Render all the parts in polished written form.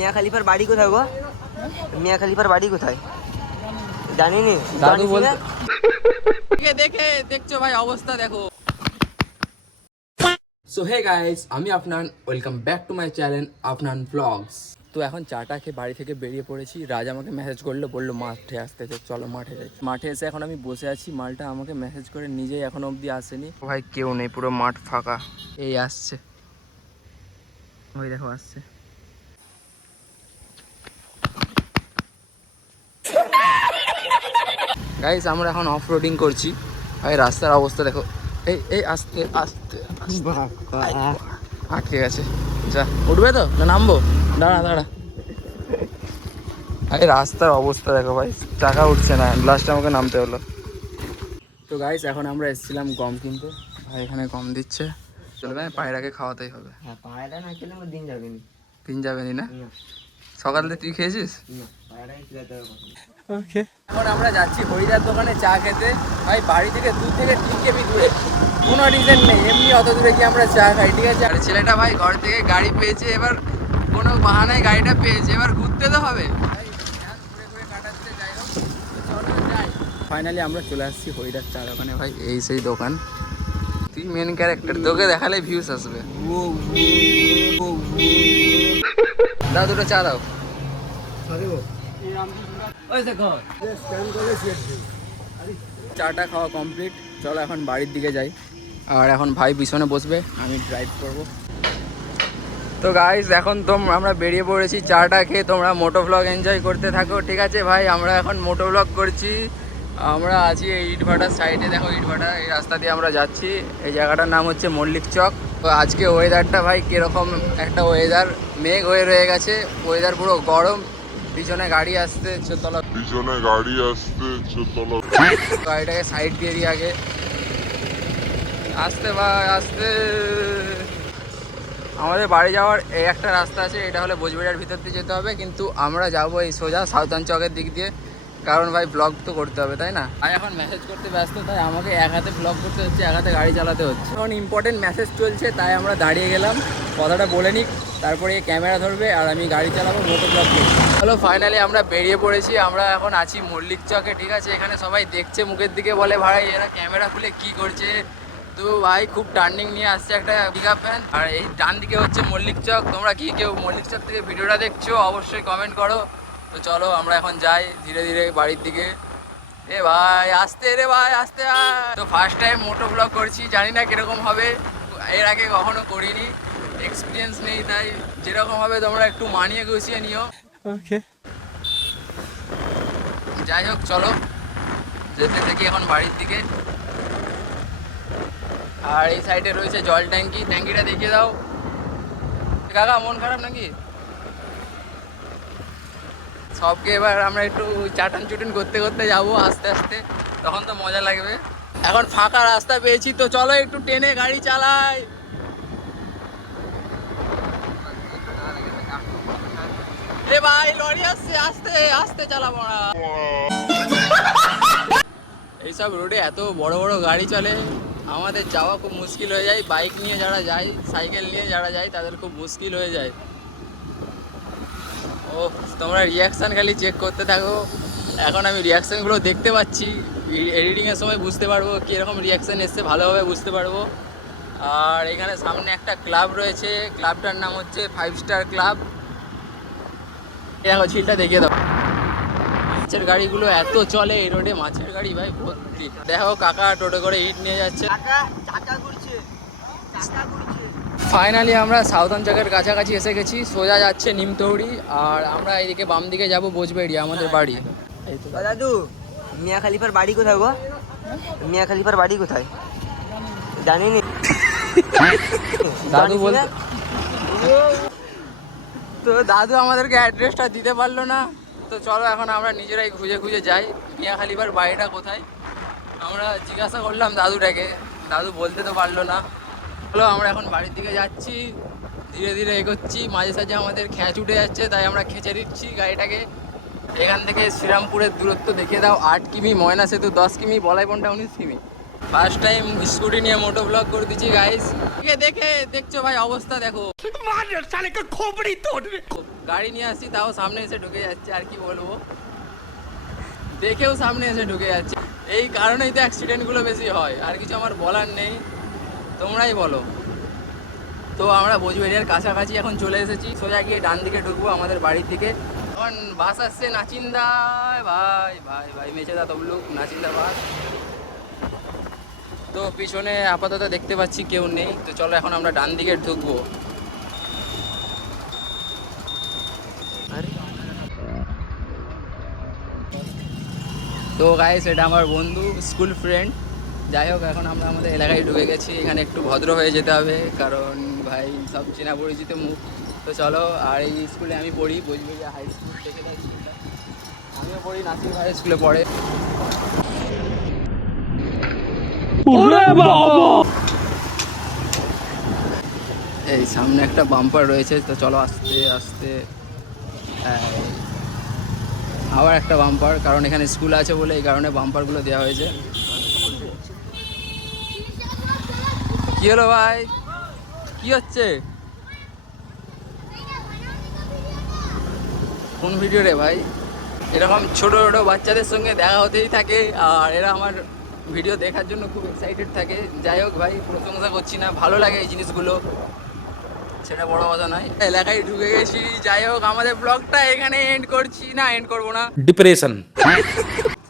মিয়া খলিফার বাড়ি কোথায় গো? মিয়া খলিফার বাড়ি কোথায় জানি নি। দাদু বলতে দেখে দেখছো ভাই অবস্থা দেখো। সো হে গাইস, আমি Afnan, welcome back to my channel Afnan vlogs. তো এখন চাটা খেয়ে বাড়ি থেকে বেরিয়ে পড়েছি। রাজ আমাকে মেসেজ করলো, বললো মাঠে আসতে, চলো মাঠে যাই। মাঠে এসে এখন আমি বসে আছি। মালটা আমাকে মেসেজ করে নিজেই এখনো অবধি আসেনি। ভাই কেউ নেই, পুরো মাঠ ফাঁকা। এই আসছে, ওই দেখো আসছে। গাইস আমরা এখন অফ রোডিং করছি। ভাই রাস্তার অবস্থা দেখো। এই এই আস্তে আস্তে আটকে গেছে। যা, উঠবে তো না নামবো? দাঁড়া দাঁড়া। ভাই রাস্তার অবস্থা দেখো ভাই, চাকা উঠছে না, লাস্ট আমাকে নামতে হলো। তো গাইস এখন আমরা এসেছিলাম গম কিনতে। ভাই এখানে গম দিচ্ছে, চলবে পায়রাকে খাওয়াতেই হবে। হ্যাঁ, পায়রা না খেলে আমার দিন যাবে না। দিন যাবে না? সকাল থেকে তুই খেয়েছিস? পায়রাই খেলাতে হবে। ওকে, এখন আমরা যাচ্ছি হরিদার দোকানে চা খেতে। ভাই বাড়ি থেকে 2 থেকে 3 কেবি দূরে, কোনো রিজন নেই, এমনি অত দূরে কি আমরা চা খাই, ঠিক আছে? আর ছেলেটা ভাই ঘর থেকে গাড়ি পেয়েছে, এবার কোনো বাহানায় গাড়িটা পেয়েছে, এবার ঘুরতে তো হবে। ফাইনালি আমরা চলে আসছি হরিদার চা দোকানে। ভাই এই সেই দোকান, তুই মেন ক্যারেক্টার, তোকে দেখালে ভিউস আসবে। দাও দুটো চা দাও। চাটা খাওয়া কমপ্লিট, চলো এখন বাড়ির দিকে যাই। আর এখন ভাই পিছনে বসবে, আমি ড্রাইভ করব। তো গাইস এখন আমরা বেরিয়ে পড়েছি চাটা খেয়ে। তোমরা মোটো ব্লগ এনজয় করতে থাকো, ঠিক আছে? ভাই আমরা এখন মোটো ব্লগ করছি। আমরা আছি এই ইটভাটার সাইডে, দেখো ইটভাটা, এই রাস্তা দিয়ে আমরা যাচ্ছি। এই জায়গাটার নাম হচ্ছে মল্লিক চক। তো আজকে ওয়েদারটা ভাই কীরকম একটা ওয়েদার, মেঘ হয়ে রয়ে গেছে, ওয়েদার পুরো গরম। পিছনে গাড়ি আসছে, গাড়িটাকে সাইড দিয়ে দিই আগে। আসতে ভাই আসতে। আমাদের বাড়ি যাওয়ার এই একটা রাস্তা আছে, এটা হলে বোঝবেড়ার ভিতর দিয়ে যেতে হবে, কিন্তু আমরা যাবো এই সোজা সাউথার্ন চকের দিক দিয়ে, কারণ ভাই ব্লগ তো করতে হবে, তাই না? ভাই এখন মেসেজ করতে ব্যস্ত, তাই আমাকে এক হাতে ব্লগ করতে হচ্ছে, এক হাতে গাড়ি চালাতে হচ্ছে। এখন ইম্পর্টেন্ট মেসেজ চলছে, তাই আমরা দাঁড়িয়ে গেলাম, কথাটা বলে নিক, তারপরে ক্যামেরা ধরবে আর আমি গাড়ি চালাবো, মোটো ব্লগ করবো। হ্যালো, ফাইনালি আমরা বেরিয়ে পড়েছি। আমরা এখন আছি মল্লিক চকে, ঠিক আছে? এখানে সবাই দেখছে, মুখের দিকে বলে ভাই এরা ক্যামেরা খুলে কি করছে। তো ভাই খুব টার্নিং নিয়ে আসছে একটা পিকআপ ভ্যান, আর এই ডান দিকে হচ্ছে মল্লিক চক। তোমরা কি কেউ মল্লিক চক থেকে ভিডিওটা দেখছো অবশ্যই কমেন্ট করো। তো চলো আমরা এখন যাই ধীরে ধীরে বাড়ির দিকে। এ ভাই আসতে রে ভাই, আসতে। তো ফার্স্ট টাইম মোটো ব্লগ করছি, জানি না কিরকম হবে, এর আগে কখনো করিনি, এক্সপিরিয়েন্স নেই, তাই যেরকম হবে তোমরা একটু মানিয়ে গুছিয়ে নিও। ওকে, যাই হোক চলো যেতে থাকি এখন বাড়ির দিকে। আর এই সাইডে রয়েছে জল ট্যাঙ্কি, ট্যাঙ্কিটা দেখিয়ে দাও। কাকা মন খারাপ নাকি? সবকে এবার আমরা একটু চাটান চুটান করতে করতে যাবো আস্তে আস্তে, তখন তো মজা লাগবে। এখন ফাঁকা রাস্তা পেয়েছি, তো চলো একটু টেনে গাড়ি চালাই। এ ভাই লরি আসছে, আস্তে আস্তে চালাবো না। এইসব রোডে এত বড় বড় গাড়ি চলে, আমাদের যাওয়া খুব মুশকিল হয়ে যায়। বাইক নিয়ে যারা যায়, সাইকেল নিয়ে যারা যায়, তাদের খুব মুশকিল হয়ে যায়। ও তোমরা রিয়াকশান খালি চেক করতে থাকো, এখন আমি রিয়াকশানগুলো দেখতে পাচ্ছি, এডিটিংয়ের সময় বুঝতে পারবো কীরকম রিয়াকশান এসছে, ভালোভাবে বুঝতে পারবো। আর এখানে সামনে একটা ক্লাব রয়েছে, ক্লাবটার নাম হচ্ছে 5 স্টার ক্লাব। দেখো ঝিলটা দেখিয়ে দাও। মাছের গাড়িগুলো এত চলে এই রোডে, মাছের গাড়ি ভাই ভর্তি। দেখো কাকা টোটো করে ইট নিয়ে যাচ্ছে। ফাইনালি আমরা সাউথার্ন চকের কাছাকাছি এসে গেছি, সোজা যাচ্ছে নিমতৌড়ি, আর আমরা এইদিকে বাম দিকে যাবো বোঝবেড়ি, আমাদের বাড়ি। দাদু মিয়া খলিফার বাড়ি কোথায় গো? মিয়া খলিফার বাড়ি কোথায় জানি নি। দাদু বলতে, তো দাদু আমাদেরকে অ্যাড্রেসটা দিতে পারলো না। তো চলো এখন আমরা নিজেরাই খুঁজে খুঁজে যাই মিয়া খলিফার বাড়িটা কোথায়। আমরা জিজ্ঞাসা করলাম দাদুটাকে, দাদু বলতে তো পারলো না। চলো আমরা এখন বাড়ির দিকে যাচ্ছি, ধীরে ধীরে এগোচ্ছি। মাঝে সাঝে আমাদের খ্যাঁচ উঠে যাচ্ছে, তাই আমরা খেঁচে দিচ্ছি গাড়িটাকে। এখান থেকে শ্রীরামপুরের দূরত্ব দেখিয়ে দাও 8 কিমি, ময়না সেতু 10 কিমি, বলাইপন্টা 19 কিমি। ফার্স্ট টাইম স্কুটি নিয়ে মোটো ব্লগ করে দিচ্ছি গাইস। দেখে দেখছো ভাই অবস্থা দেখো। গাড়ি নিয়ে আসছি তাও সামনে এসে ঢুকে যাচ্ছে, আর কি বলবো, দেখেও সামনে এসে ঢুকে যাচ্ছে। এই কারণেই তো অ্যাক্সিডেন্টগুলো বেশি হয়, আর কিছু আমার বলার নেই, তোমরাই বলো। তো আমরা বজবেড়িয়ার কাছাকাছি এখন চলে এসেছি, সোজা গিয়ে ডান দিকে ঢুকবো আমাদের বাড়ির দিকে। এখন বাস আসছে নাচিন্দায়, ভাই ভাই ভাই মেচেদা তমলুক নাচিন্দা বাস। তো পিছনে আপাতত দেখতে পাচ্ছি কেউ নেই, তো চলো এখন আমরা ডান দিকে ঢুকবো। তো গাইস এটা আমার বন্ধু, স্কুল ফ্রেন্ড। যাই হোক এখন আমরা আমাদের এলাকায় ঢুকে গেছি, এখানে একটু ভদ্র হয়ে যেতে হবে কারণ ভাই সব চেনা পরিচিত মুখ। তো চলো, আর এই স্কুলে আমি পড়ি, বজবেড়িয়া হাই স্কুল থেকে, আমিও পড়ি, নাসির ভাই স্কুলে পড়ে। এই সামনে একটা বাম্পার রয়েছে, তো চলো আস্তে আস্তে। আবার একটা বাম্পার, কারণ এখানে স্কুল আছে বলে এই কারণে বাম্পারগুলো দেওয়া হয়েছে। কি হলো ভাই, কি হচ্ছে, কোন ভিডিও রে ভাই? এরকম ছোট ছোট বাচ্চাদের সঙ্গে দেখা হতেই থাকে, আর এরা আমার ভিডিও দেখার জন্য খুব এক্সাইটেড থাকে। যাই হোক ভাই, প্রশংসা করছি না, ভালো লাগে এই জিনিসগুলো, সেটা বড় কথা নয়। এলাকায় ঢুকে গেছি, যাই হোক আমাদের ব্লগটা এখানে এন্ড করছি, না এন্ড করবো না, ডিপ্রেশন।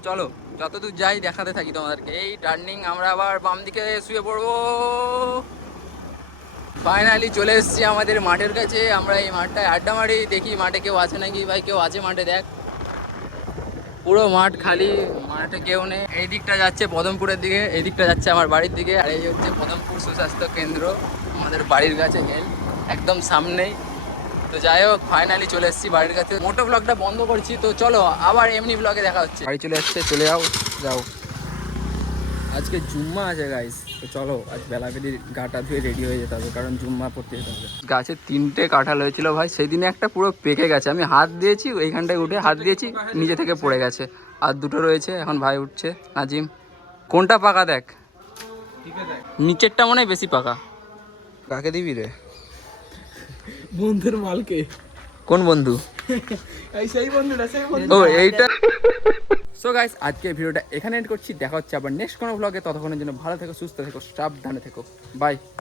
চলো যতদূর যাই দেখাতে থাকি তোমাদেরকে। এই টার্নিং, আমরা আবার বাম দিকে শুয়ে পড়বো। ফাইনালি চলে এসেছি আমাদের মাঠের কাছে, আমরা এই মাঠটায় আড্ডা মারি, দেখি মাঠে কেউ আছে নাকি। ভাই কেউ আছে মাঠে, দেখ পুরো মাঠ খালি, মাঠে কেউ নেই। এই দিকটা যাচ্ছে পদমপুরের দিকে, এই দিকটা যাচ্ছে আমার বাড়ির দিকে, আর এই হচ্ছে পদমপুর সুস্বাস্থ্য কেন্দ্র, আমাদের বাড়ির কাছে গেল একদম সামনেই। তো যাই হোক ফাইনালি চলে এসেছি বাড়ির কাছে, মোটো ব্লগটা বন্ধ করছি। তো চলো আবার এমনি ব্লগে দেখা হচ্ছে। বাড়ি চলে এসছে, চলে যাও যাও। আজকে জুম্মা আছে গাইস, তো চলো আজ বেলাবেলি গাটা ধুয়ে রেডি হয়ে যেতে হবে, কারণ জুম্মা পড়তে যেতে হবে। গাছে 3টে কাঁঠাল হয়েছিল ভাই, সেই দিনে একটা পুরো পেকে গেছে, আমি হাত দিয়েছি ওইখানটায় উঠে হাত দিয়েছি, নিচে থেকে পড়ে গেছে। আর 2টো রয়েছে, এখন ভাই উঠছে, নাজিম। কোনটা পাকা দেখ, নিচেরটা মনে হয় বেশি পাকা। কাকে দিবি রে? বন্ধুর মালকে। কোন বন্ধু? এই সেই বন্ধুটা, সেই বন্ধু। ও এইটা। সো গাইস আজকে ভিডিওটা এখানে এন্ড করছি, দেখা হচ্ছে আবার নেক্সট কোনো ব্লগে। ততক্ষণের জন্য ভালো থেকো, সুস্থ থেকো, সাবধানে থেকো, বাই।